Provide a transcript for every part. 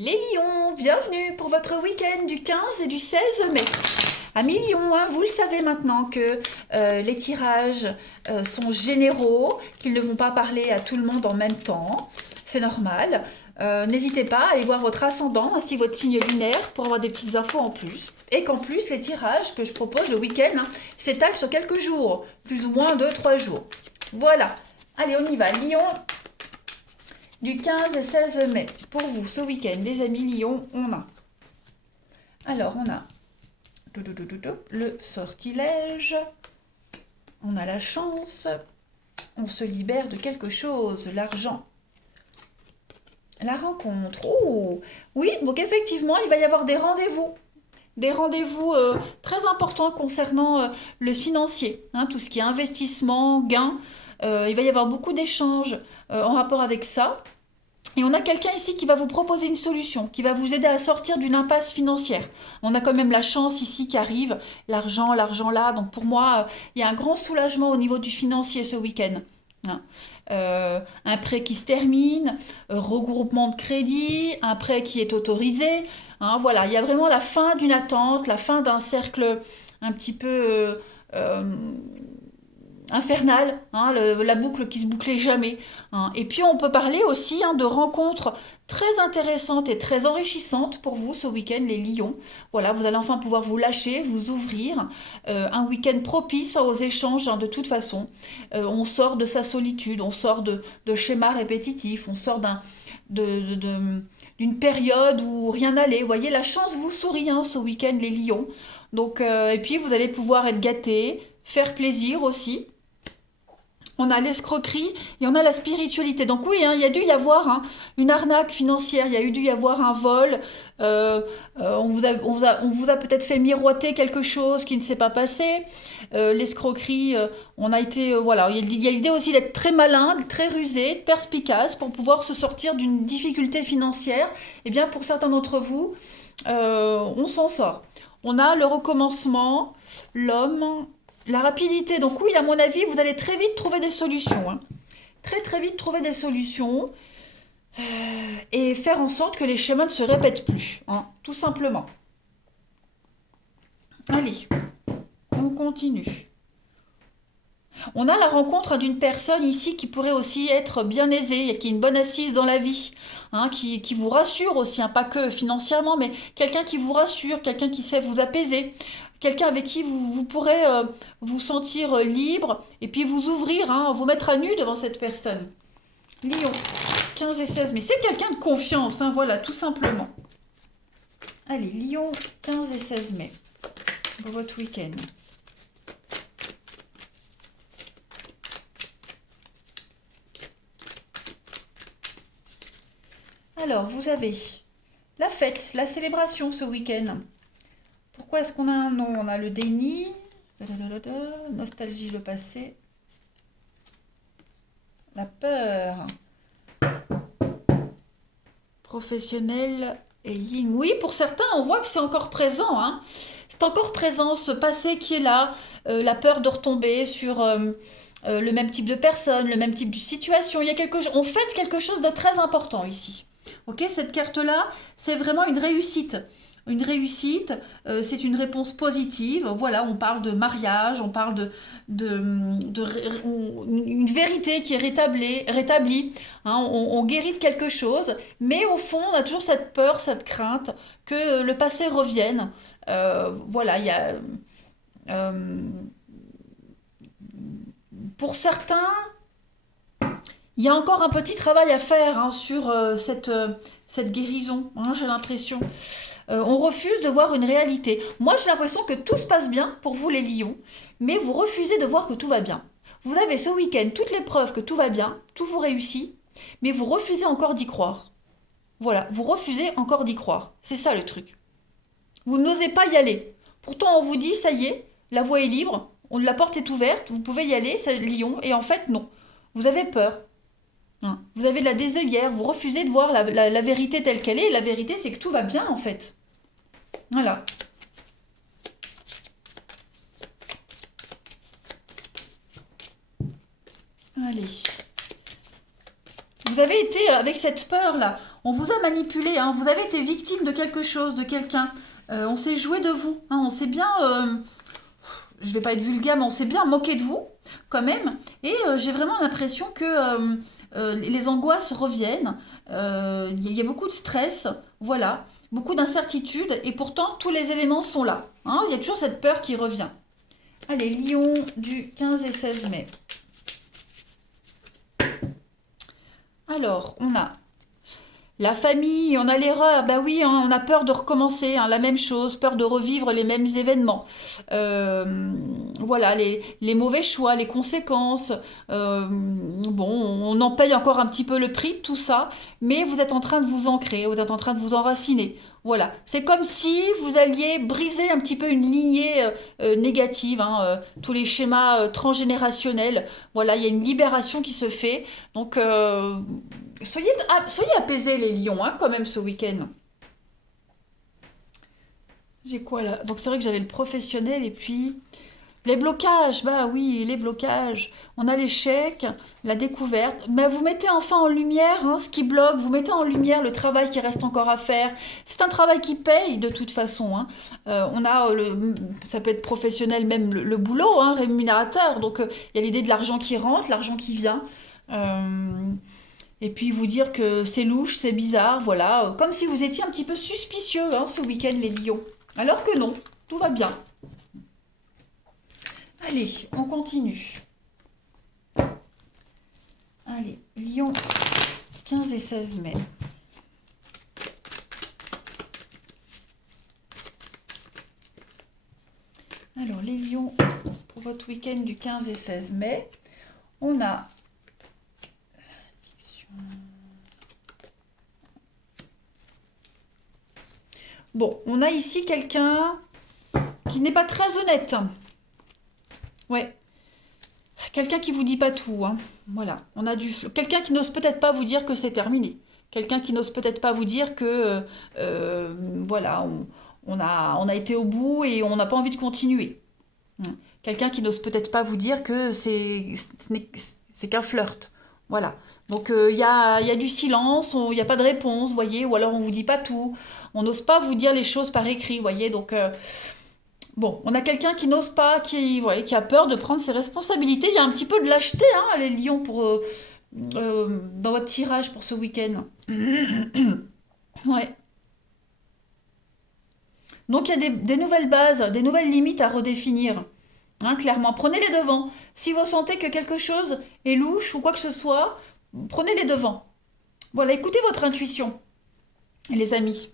Les lions, bienvenue pour votre week-end du 15 et du 16 mai. Amis lions, hein, vous le savez maintenant que les tirages sont généraux, qu'ils ne vont pas parler à tout le monde en même temps. C'est normal. N'hésitez pas à aller voir votre ascendant ainsi votre signe lunaire pour avoir des petites infos en plus. Et qu'en plus, les tirages que je propose le week-end s'étalent sur quelques jours, plus ou moins 2-3 jours. Voilà. Allez, on y va. Lion, du 15 au 16 mai. Pour vous, ce week-end, les amis Lion, on a. Alors, on a le sortilège, on a la chance, on se libère de quelque chose, l'argent, la rencontre. Oh, oui, donc effectivement, il va y avoir des rendez-vous. Des rendez-vous très importants concernant le financier, hein, tout ce qui est investissement, gain. Il va y avoir beaucoup d'échanges en rapport avec ça. Et on a quelqu'un ici qui va vous proposer une solution, qui va vous aider à sortir d'une impasse financière. On a quand même la chance ici qui arrive, l'argent là. Donc pour moi, il y a un grand soulagement au niveau du financier ce week-end. Hein. Un prêt qui se termine, regroupement de crédit, un prêt qui est autorisé. Hein, voilà, il y a vraiment la fin d'une attente, la fin d'un cercle un petit peu infernal, hein, la boucle qui se bouclait jamais. Hein. Et puis on peut parler aussi de rencontres très intéressantes et très enrichissantes pour vous ce week-end, les lions. Voilà, vous allez enfin pouvoir vous lâcher, vous ouvrir. Un week-end propice aux échanges de toute façon. On sort de sa solitude, on sort de schémas répétitifs, on sort d'une période où rien n'allait. Vous voyez, la chance vous sourit ce week-end, les lions. Donc, et puis vous allez pouvoir être gâtés, faire plaisir aussi. On a l'escroquerie et on a la spiritualité. Donc oui, il y a dû y avoir une arnaque financière, il y a eu dû y avoir un vol. On vous a peut-être fait miroiter quelque chose qui ne s'est pas passé. L'escroquerie, on a été voilà, il y a l'idée aussi d'être très malin, très rusé, perspicace pour pouvoir se sortir d'une difficulté financière. Eh bien, pour certains d'entre vous, on s'en sort. On a le recommencement, l'homme, la rapidité. Donc oui, à mon avis, vous allez très vite trouver des solutions. Hein. Très très vite trouver des solutions et faire en sorte que les schémas ne se répètent plus. Hein, tout simplement. Allez, on continue. On a la rencontre d'une personne ici qui pourrait aussi être bien aisée, qui a une bonne assise dans la vie, qui vous rassure aussi, pas que financièrement, mais quelqu'un qui vous rassure, quelqu'un qui sait vous apaiser, quelqu'un avec qui vous pourrez vous sentir libre et puis vous ouvrir, vous mettre à nu devant cette personne. Lion, 15 et 16 mai, c'est quelqu'un de confiance, voilà, tout simplement. Allez, Lion, 15 et 16 mai, pour votre week-end. Alors, vous avez la fête, la célébration ce week-end. Pourquoi est-ce qu'on a un nom? On a le déni, nostalgie, le passé, la peur, professionnel et yin. Oui, pour certains, on voit que c'est encore présent. C'est encore présent, ce passé qui est là, la peur de retomber sur le même type de personne, le même type de situation. Il y a on fête quelque chose de très important ici. Ok, cette carte-là, c'est vraiment une réussite. Une réussite, c'est une réponse positive. Voilà, on parle de mariage, on parle une vérité qui est rétablie. On guérit de quelque chose, mais au fond, on a toujours cette peur, cette crainte que le passé revienne. Voilà, il y a pour certains, il y a encore un petit travail à faire sur cette guérison, j'ai l'impression. On refuse de voir une réalité. Moi, j'ai l'impression que tout se passe bien pour vous les lions, mais vous refusez de voir que tout va bien. Vous avez ce week-end toutes les preuves que tout va bien, tout vous réussit, mais vous refusez encore d'y croire. Voilà, vous refusez encore d'y croire. C'est ça le truc. Vous n'osez pas y aller. Pourtant, on vous dit, ça y est, la voie est libre, la porte est ouverte, vous pouvez y aller, c'est lion, et en fait, non. Vous avez peur. Vous avez de la désœuillère, vous refusez de voir la vérité telle qu'elle est, et la vérité, c'est que tout va bien, en fait. Voilà. Allez. Vous avez été avec cette peur-là. On vous a manipulé, hein, vous avez été victime de quelque chose, de quelqu'un. On s'est joué de vous, hein, on s'est bien, je vais pas être vulgaire, mais on s'est bien moqué de vous, quand même. Et j'ai vraiment l'impression que les angoisses reviennent. Il y a beaucoup de stress, voilà, beaucoup d'incertitudes, et pourtant tous les éléments sont là. Hein, il y a toujours cette peur qui revient. Allez, Lion du 15 et 16 mai. Alors, on a la famille, on a l'erreur, ben oui, hein, on a peur de recommencer, hein, la même chose, peur de revivre les mêmes événements. Voilà, les mauvais choix, les conséquences. Bon, on en paye encore un petit peu le prix de tout ça, mais vous êtes en train de vous ancrer, vous êtes en train de vous enraciner. Voilà, c'est comme si vous alliez briser un petit peu une lignée négative, hein, tous les schémas transgénérationnels. Voilà, il y a une libération qui se fait. Donc, soyez apaisés les lions, hein, quand même, ce week-end. J'ai quoi là? Donc c'est vrai que j'avais le professionnel et puis les blocages, bah oui, les blocages. On a l'échec, la découverte. Bah, vous mettez enfin en lumière hein, ce qui bloque, vous mettez en lumière le travail qui reste encore à faire. C'est un travail qui paye de toute façon. Hein. On a ça peut être professionnel, même le boulot, hein, rémunérateur. Donc il y a l'idée de l'argent qui rentre, l'argent qui vient. Et puis vous dire que c'est louche, c'est bizarre, voilà. Comme si vous étiez un petit peu suspicieux hein, ce week-end les lions. Alors que non, tout va bien. Allez, on continue. Allez, Lion, 15 et 16 mai. Alors, les lions, pour votre week-end du 15 et 16 mai, on a... Bon, on a ici quelqu'un qui n'est pas très honnête. Ouais. Quelqu'un qui vous dit pas tout. Hein. Voilà. On a quelqu'un qui n'ose peut-être pas vous dire que c'est terminé. Quelqu'un qui n'ose peut-être pas vous dire que voilà, on a été au bout et on n'a pas envie de continuer. Quelqu'un qui n'ose peut-être pas vous dire que c'est qu'un flirt. Voilà. Donc il y a du silence, il n'y a pas de réponse, vous voyez, ou alors on vous dit pas tout. On n'ose pas vous dire les choses par écrit, vous voyez. Donc bon, on a quelqu'un qui n'ose pas, qui a peur de prendre ses responsabilités. Il y a un petit peu de lâcheté, hein, les lions, dans votre tirage pour ce week-end. Ouais. Donc il y a des nouvelles bases, des nouvelles limites à redéfinir. Hein, clairement, prenez les devants. Si vous sentez que quelque chose est louche ou quoi que ce soit, prenez les devants. Voilà, écoutez votre intuition, les amis.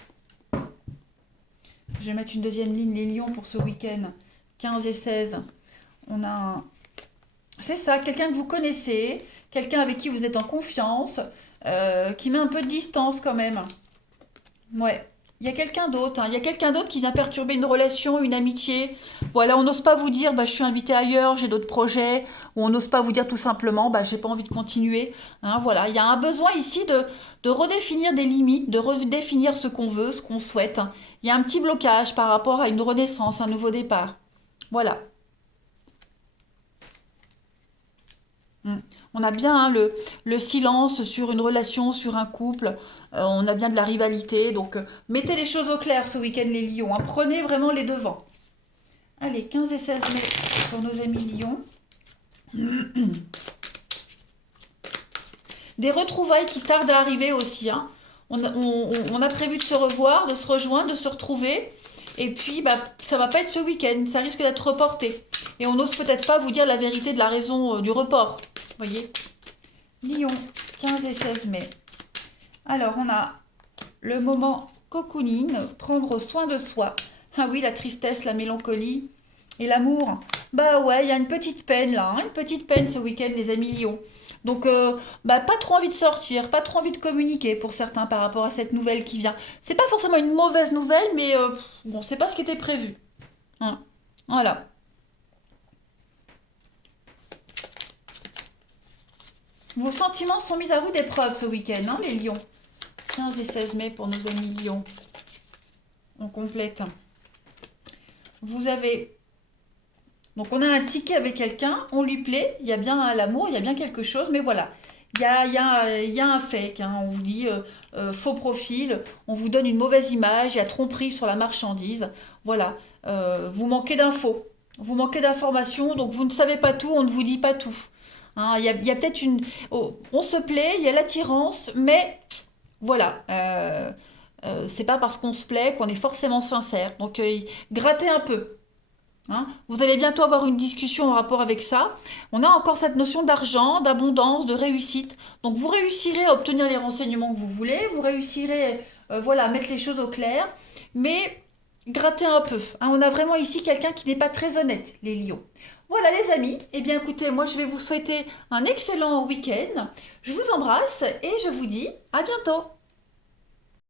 Je vais mettre une deuxième ligne, les lions, pour ce week-end. 15 et 16. On a un... C'est ça, quelqu'un que vous connaissez, quelqu'un avec qui vous êtes en confiance, qui met un peu de distance quand même. Ouais. Il y a quelqu'un d'autre, hein. Il y a quelqu'un d'autre qui vient perturber une relation, une amitié. Voilà, on n'ose pas vous dire, bah, je suis invité ailleurs, j'ai d'autres projets. Ou on n'ose pas vous dire tout simplement, bah, j'ai pas envie de continuer. Hein, voilà, il y a un besoin ici de redéfinir des limites, de redéfinir ce qu'on veut, ce qu'on souhaite. Il y a un petit blocage par rapport à une renaissance, un nouveau départ. Voilà. Mm. On a bien hein, le silence sur une relation, sur un couple. On a bien de la rivalité. Donc, mettez les choses au clair ce week-end, les lions. Hein. Prenez vraiment les devants. Allez, 15 et 16 mai pour nos amis lions. Des retrouvailles qui tardent à arriver aussi. Hein. On a prévu de se revoir, de se rejoindre, de se retrouver. Et puis, bah, ça va pas être ce week-end. Ça risque d'être reporté. Et on n'ose peut-être pas vous dire la vérité de la raison du report. Voyez, Lion, 15 et 16 mai. Alors, on a le moment cocooning, prendre soin de soi. Ah oui, la tristesse, la mélancolie et l'amour. Bah ouais, il y a une petite peine là, hein, une petite peine ce week-end, les amis lions. Donc, bah, pas trop envie de sortir, pas trop envie de communiquer pour certains par rapport à cette nouvelle qui vient. C'est pas forcément une mauvaise nouvelle, mais bon, c'est pas ce qui était prévu. Hein. Voilà. Vos sentiments sont mis à rude épreuve ce week-end, hein, les lions. 15 et 16 mai pour nos amis lions. On complète. Vous avez... Donc on a un ticket avec quelqu'un, on lui plaît, il y a bien l'amour, il y a bien quelque chose, mais voilà. il y a un fake, hein. On vous dit faux profil, on vous donne une mauvaise image, il y a tromperie sur la marchandise. Voilà. Vous manquez d'infos, vous manquez d'informations, donc vous ne savez pas tout, on ne vous dit pas tout. Hein, il y a peut-être une... oh, on se plaît, il y a l'attirance, mais voilà. C'est pas parce qu'on se plaît qu'on est forcément sincère. Donc grattez un peu. Hein. Vous allez bientôt avoir une discussion en rapport avec ça. On a encore cette notion d'argent, d'abondance, de réussite. Donc vous réussirez à obtenir les renseignements que vous voulez, vous réussirez voilà, à mettre les choses au clair, mais grattez un peu. Hein. On a vraiment ici quelqu'un qui n'est pas très honnête, les lions. Voilà les amis, eh bien écoutez, moi je vais vous souhaiter un excellent week-end. Je vous embrasse et je vous dis à bientôt.